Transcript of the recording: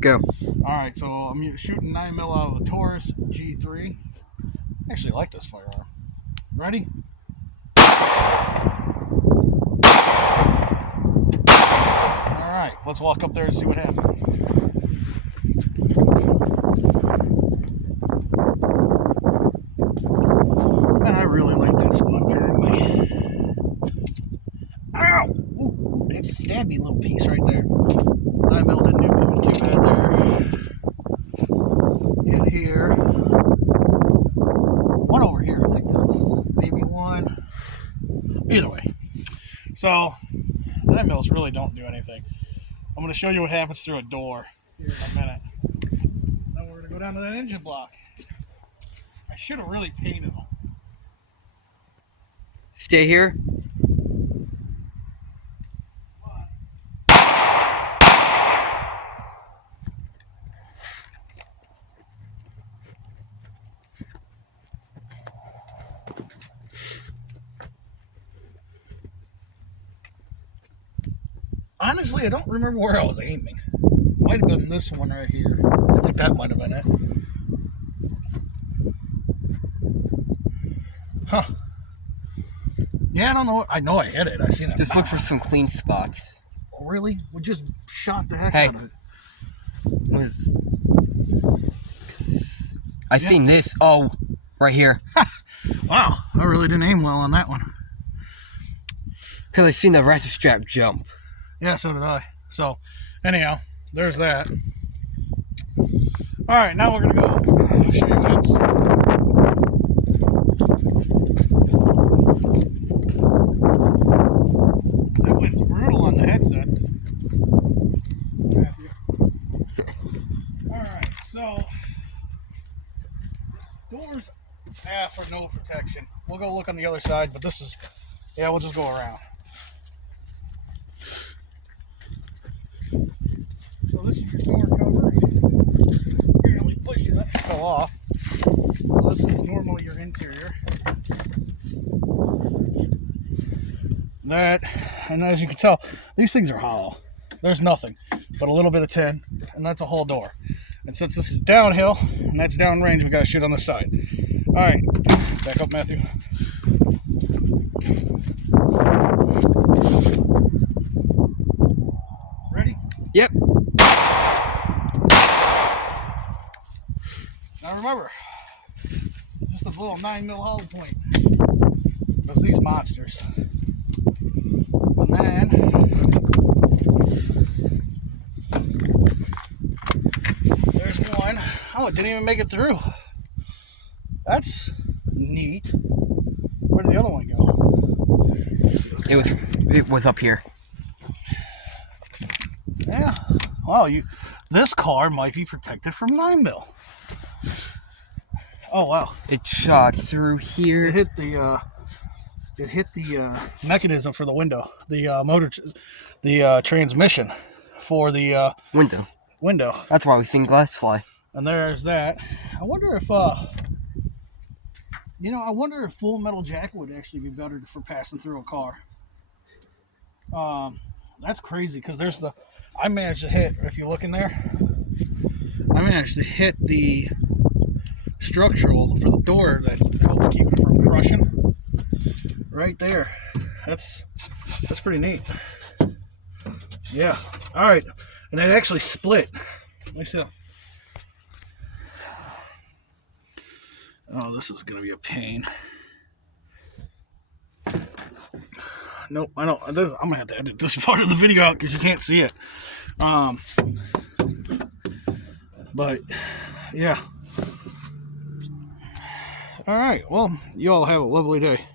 Go. Alright, so I'm shooting 9mm out of the Taurus G3. I actually like this firearm. Ready? Alright, let's walk up there and see what happens. I really like that spot, apparently. Ow! Ooh, that's a stabby little piece right there. 9mm didn't do even too bad there. Hit here. One over here, I think that's maybe one. Either way. So, 9mm really don't do anything. I'm going to show you what happens through a door here in a minute. Now we're going to go down to that engine block. I should have really painted them. Stay here. Honestly, I don't remember where I was aiming. Might have been this one right here. I think that might have been it. Huh. Yeah, I don't know. I know I hit it. I seen it. Just look for some clean spots. Oh, really? We just shot the heck out of it. I seen this. Oh, right here. Wow, I really didn't aim well on that one. Because I seen the razor strap jump. Yeah, so did I. So, anyhow, there's that. Alright, now we're going to go show you what happens. That wind's brutal on the headsets. Alright, so doors have for no protection. We'll go look on the other side, but this is, yeah, we'll just go around. So this is your door cover. You're going to push it up and fall off. So this is normally your interior. That, and as you can tell, these things are hollow. There's nothing but a little bit of tin, and that's a whole door. And since this is downhill, and that's downrange, we got to shoot on the side. Alright, back up, Matthew. Ready? Yep. Now remember, just a little 9mm hollow point. There's these monsters. And then there's one. Oh, it didn't even make it through. That's neat. Where did the other one go? It was up here. Yeah. Wow, this car might be protected from 9mm. Oh wow. It shot through here. It hit the mechanism for the window, the motor, the transmission for the window. That's why we seen glass fly. And there's that. I wonder if full metal jacket would actually be better for passing through a car. That's crazy because I managed to hit, if you look in there, I managed to hit the structural for the door that helps keep it from crushing. Right there. That's pretty neat. Yeah. All right. And it actually split. Let me see. Oh, this is going to be a pain. Nope, I don't. I'm going to have to edit this part of the video out because you can't see it. But, yeah. All right. Well, you all have a lovely day.